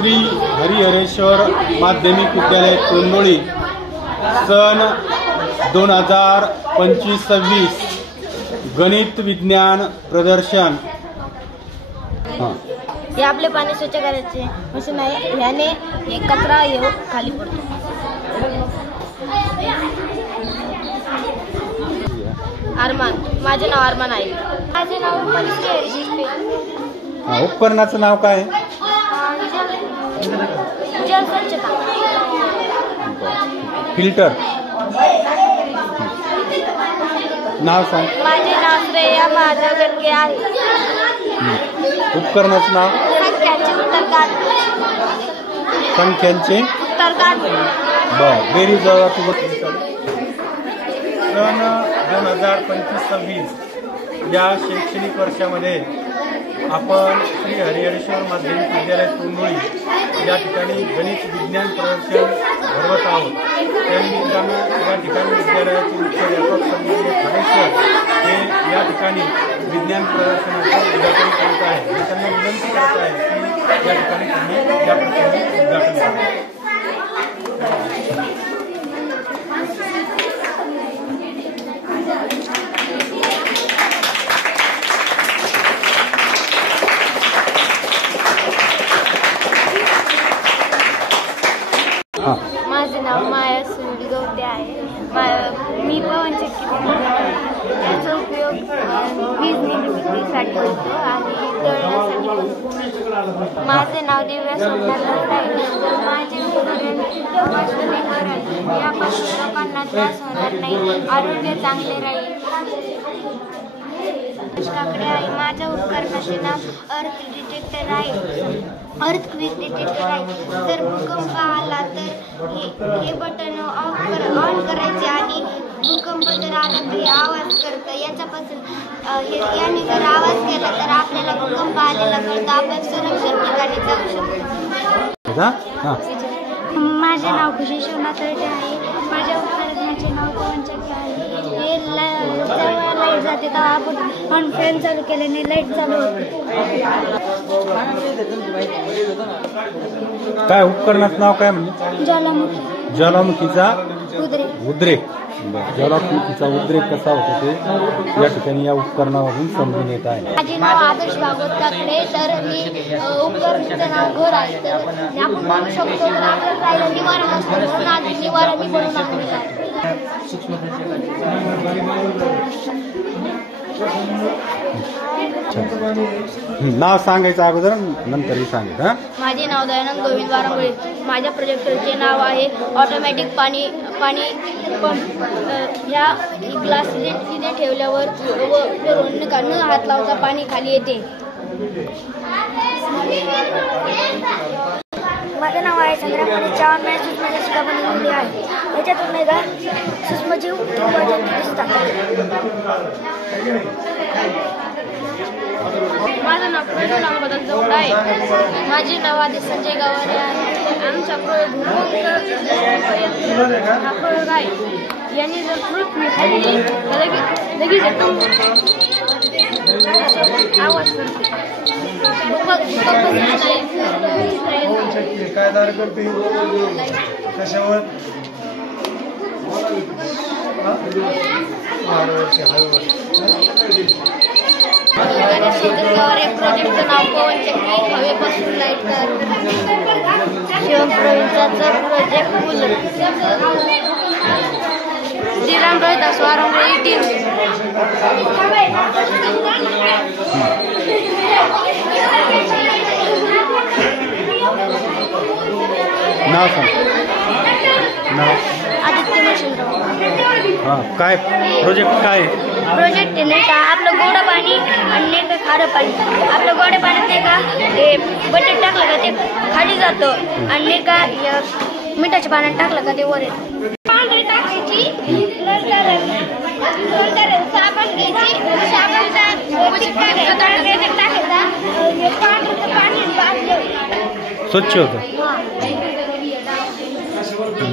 श्री हरिहरेश्वर माध्यमिक विद्यालय तोंडोळी सन 2025-26 गणित विज्ञान प्रदर्शन। हे आपले पाणी स्वच्छ करायचे मशीन आहे, ह्याने हे कचरा येऊ खाली पडतो। अरमान, माझे नाव अरमान आहे। माझे नाव उपकरणाचं नाव काय? जल स्वच्छता फिल्टर। नाव सांग। माझे नाव श्रेया माधव गडगे आहे। उपकरणाचं नाव? संख्यांचे उत्तर काढ। संख्यांचे उत्तर काढ। बर, बेरीज सन 2025-26 या शैक्षणिक वर्षामध्ये आपण श्री हरिहरेश्वर माध्यमिक विद्यालय तोंडोळी या ठिकाणी गणित विज्ञान प्रदर्शन भरवत आहोत। त्यानिमित्तानं या ठिकाणी विद्यालयाचे मुख्याध्यापक सन्माननीय खाडेसर हे या ठिकाणी विज्ञान प्रदर्शनाचे उद्घाटन करत आहे। मी त्यांना विनंती करत आहे की या ठिकाणी तुम्ही या प्रसंगी उद्घाटन करा। माझे नाव माया सुनील गवते आहे। मी पवनचक्की त्याचा उपयोग वीज निर्मितीसाठी होतो आणि दळण्यासाठी। माझे नाव दिव्या सोमनाथ आहे। माझे यापासून लोकांना त्रास होणार नाही, आरोग्य चांगले राहील। माझ्या उपकरणाचे नाव अर्थ डिटेक्टर आहे। अर्थक्वेक डिटेक्टर आहे। जर भूकंप आला तर हे बटन ऑन करायचे आणि भूकंप जर आला तर आवाज करतं। याच्यापासून याने जर आवाज केला तर आपल्याला भूकंप आलेला कळतं, आपण सुरक्षित ठिकाणी जाऊ शकतो। माझे नाव खुशी शिवनाथ रेड्डी आहे। माझ्या उपकरणाचे नाव पवनचक्की आहे। हे जेव्हा लाईट जाते तेव्हा आपण फॅन चालू केल्याने लाईट चालू होते। काय उपकरणाचं नाव काय म्हणजे? ज्वालामुखी। ज्वालामुखीचा उद्रेक। ज्वालामुखीचा उद्रेक कसा होतो ते या ठिकाणी या उपकरणावरून समजून येत आहे। माझे नाव आदर्श भागवत काकडे। तर मी उपकरणाचं नाव घर आहे। तर आपण बघू शकतो तर आपल्याला राहिला निवारण असतो, म्हणून आधी निवारण मी बनवून आणलेलं आहे। नाव सांगायचं अगोदर नंतरही सांगेल। माझे नाव दयानंद गोविंद वारंगळे। माझ्या प्रोजेक्टरचे नाव आहे ऑटोमॅटिक पाणी पंप। ह्या ग्लास इथे ठेवल्यावर न हात लावता पाणी खाली येते। माझं नाव आहे चंद्रकांत चव्हाण। मी सूक्ष्मजीव बनवली आहे। याच्यातून नाही का सूक्ष्मजीव दिसतात। माझं नाव बदल जवळ आहे। माझे नाव आधी संजय गावाने आहे। आमचा प्रयोग हा प्रयोग आहे। यांनी जर फ्रूट मी खाल्ली लगेच एकदम आवाज करते। काय दार करते कशावर? एक प्रोजेक्टचं नाव पवनचक्की हवेपासून लाईट तयार करते। शिवप्रवीणचं प्रोजेक्ट कूलर। श्रीराम रोहिदास वारंगळे 18। नाव सांग। नाव आदित्य मशिनराव। काय प्रोजेक्ट काय? प्रोजेक्ट नाही का आपलं गोडं पाणी आणि नाही का खारं पाणी। आपलं गोडं पाण्यात नाही का ते बटर टाकलं का ते खाली जातं आणि नाही का मिठाच्या पाण्यात टाकलं का ते वर येतं। पांढरी टाकायची, नंतर साबण घ्यायची, साबणचा टाकायचा, पाणी स्वच्छ होतं।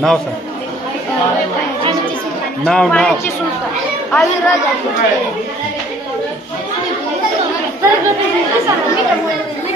नाव सांग। नाव आविर राजा।